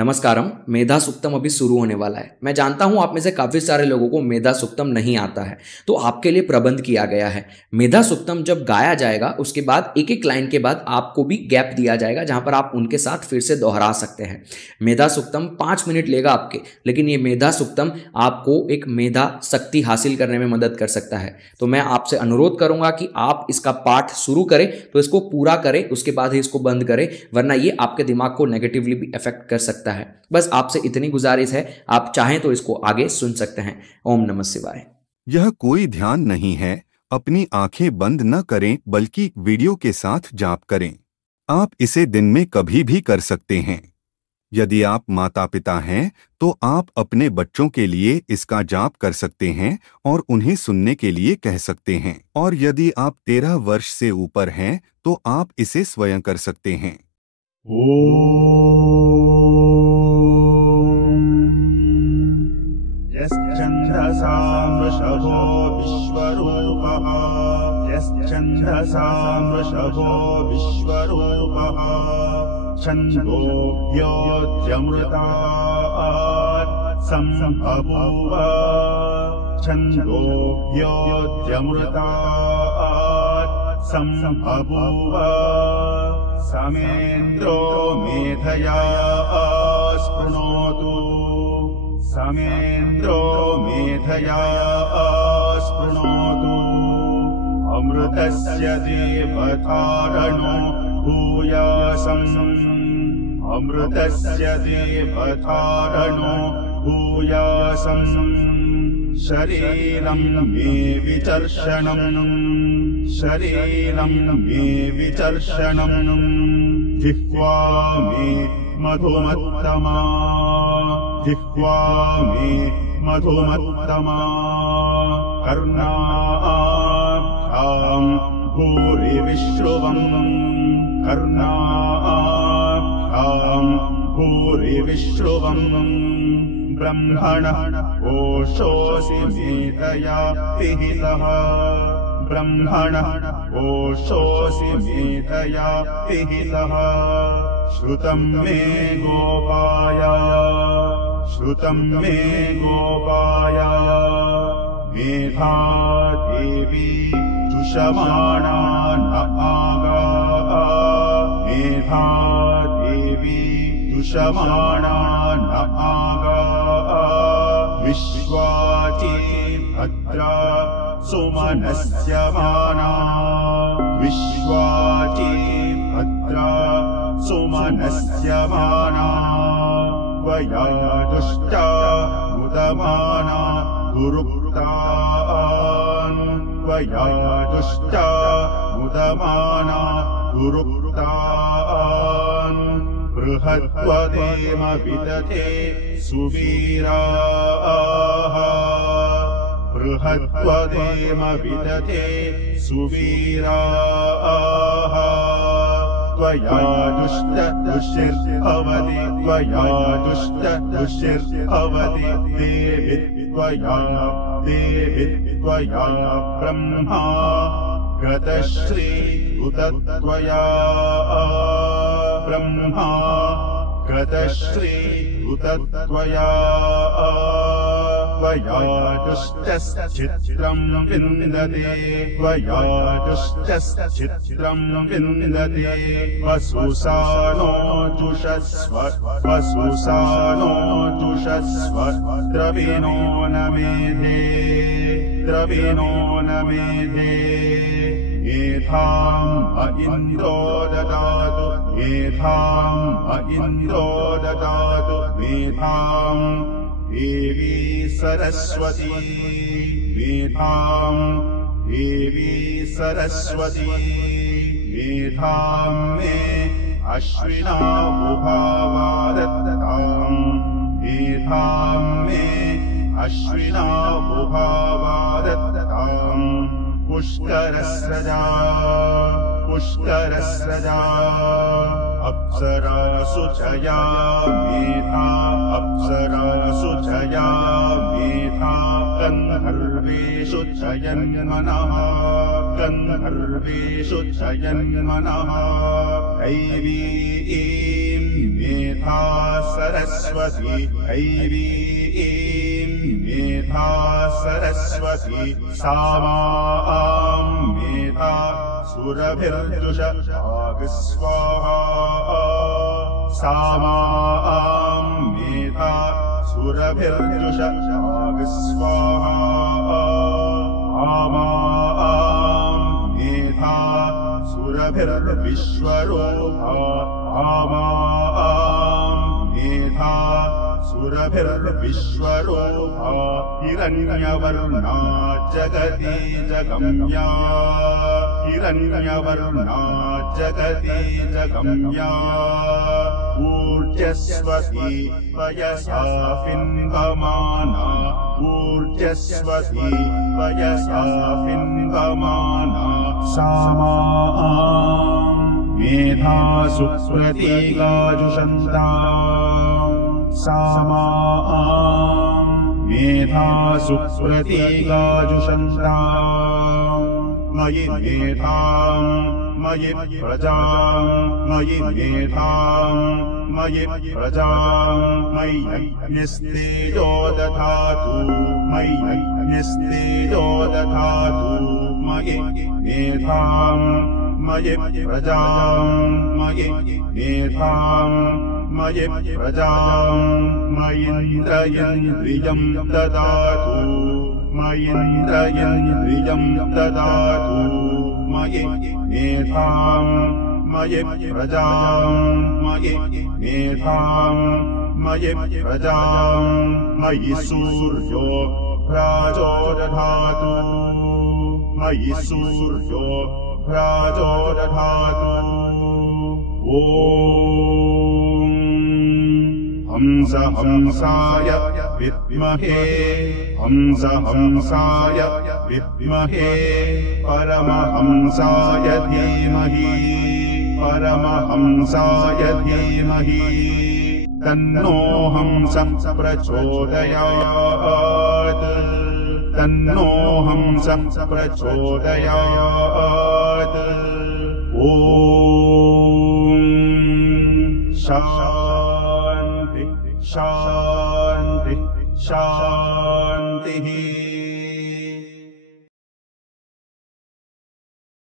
नमस्कारम। मेधा सूक्तम अभी शुरू होने वाला है। मैं जानता हूं आप में से काफी सारे लोगों को मेधा सूक्तम नहीं आता है, तो आपके लिए प्रबंध किया गया है। मेधा सूक्तम जब गाया जाएगा उसके बाद एक एक लाइन के बाद आपको भी गैप दिया जाएगा जहां पर आप उनके साथ फिर से दोहरा सकते हैं। मेधा सूक्तम 5 मिनट लेगा आपके, लेकिन ये मेधा सूक्तम आपको एक मेधा शक्ति हासिल करने में मदद कर सकता है। तो मैं आपसे अनुरोध करूंगा कि आप इसका पाठ शुरू करें तो इसको पूरा करें, उसके बाद ही इसको बंद करें, वरना ये आपके दिमाग को नेगेटिवली भी अफेक्ट कर सकता है। बस आपसे इतनी गुजारिश है, आप चाहें तो इसको आगे सुन सकते हैं। ओम नमः शिवाय। यह कोई ध्यान नहीं है। अपनी आंखें बंद न करें बल्कि वीडियो के साथ जाप करें। आप इसे दिन में कभी भी कर सकते हैं। यदि आप माता पिता हैं तो आप अपने बच्चों के लिए इसका जाप कर सकते हैं और उन्हें सुनने के लिए कह सकते हैं। और यदि आप 13 वर्ष से ऊपर हैं तो आप इसे स्वयं कर सकते हैं। यश्छन्दसां वृषभो विश्वरूपः यश्छन्दसां वृषभो विश्वरूपः छन्दोऽव्योऽध्यमृतात् सम्बभूव छन्दोऽव्योऽध्यमृतात् सम्बभूव समेन्द्रो मेधया स्पृणोतु समेन्द्रो मेधया स्पृणोतु अमृतस्य देवधारणो भूयासम् अमृतस्य देवधारणो भूयासम् शरीरं मे विचर्षणम् शरीरं मे विचर्षणम् जिह्वा मे मधुमत्तमा जिह्वा मे मधुमत्तमा कर्णाभ्यां भूरिविश्रुवम् कर्णाभ्यां भूरिविश्रुवम् ब्रह्मणः ओषोऽसि मेधया पिहितः ब्रह्मणः ओषोऽसि मेधया पिहितः श्रुतं मे गोपाय श्रुतं मे गोपाय मेधा देवी जुषमाणा न आगा मेधा देवी जुषमाणा न आगा विश्वाची भद्रा सुमनस्य माना विश्वाची भद्रा सुमनस्य माना त्वया दुष्टा मुदमाना दुरुक्तान् त्वया दुष्टा मुदमाना दुरुक्तान् बृहत्वदेम विदते सुवीराः बृहत्वदेम विदते सुवीराः त्वया दुष्ट दुष्टिर्भवति त्वया दुष्ट दुष्टिर्भवति देवि त्वया ब्रह्मा गतश्री उत त्वया ब्रह्मा गतश्री उत त्वया त्वया दुष्टश्चित्रं विन्दते त्वया दुष्टश्चित्रं विन्दते वसुसानो जुषस्व वसुसानो जुषस्व द्रविणो न मेधे द्रविणो न मेधे मेधाम् इन्द्रो ददातु मेधाम् इन्द्रो ददातु मेधाम् देवी सरस्वती मेधाम् देवी सरस्वती मेधाम् मे अश्विना बुभावादत्ताम् मेधाम् मे अश्विना बुभावादत्ताम् पुष्करस्रजा पुष्करस्रजा अप्सरासु जया मेधा अप्सरासु जया मेधा गन्धर्वेषु जयन्मनः गन्धर्वेषु जयन्मनः दैवीं मेधा सरस्वती ऐवीं मेधा सरस्वती सामां मेधा सुरभिर्जुषागस्वाहा सामां मेधा सुरभिर्जुषागस्वाहा आमां मेधा सुरभिर्विश्वरूपा आमां मेधा सुरभिर्विश्वरूपा हिरण्यवर्णा जगति जगम्या हिरण्यवर्णा जगति जगम्या ऊर्जस्वती पयसा पिन्वमाना ऊर्जस्वती पयसा पिन्वमाना सामां मेधा सुप्रतीगाजुषन्ता सामां मेधा सुप्रतीगाजुषन्ता मयि मेधां मयि प्रजां मयि मेधां मयि प्रजां मय्यग्निस्तेजो दधातु मय्यग्निस्तेजो दधातु मयि मेधां मयि प्रजां मयि मेधां मयि प्रजां मयीन्द्रियं ददातु मयीन्द्रियं ददातु मयि मेधां मयि प्रजां मयि मेधां मयि प्रजां मयि सूर्यो प्राचोदधातु मयि सूर्यो प्राचोदधातु ॐ हंस हंसाय विद्महे हंस हंसाय विद्महे परमहंसाय धीमहि परमहंसाय धीमहि तन्नो हंसः प्रचोदयात् तन्नो हंसः प्रचोदयात् ॐ शान्ति शान्ति शान्तिः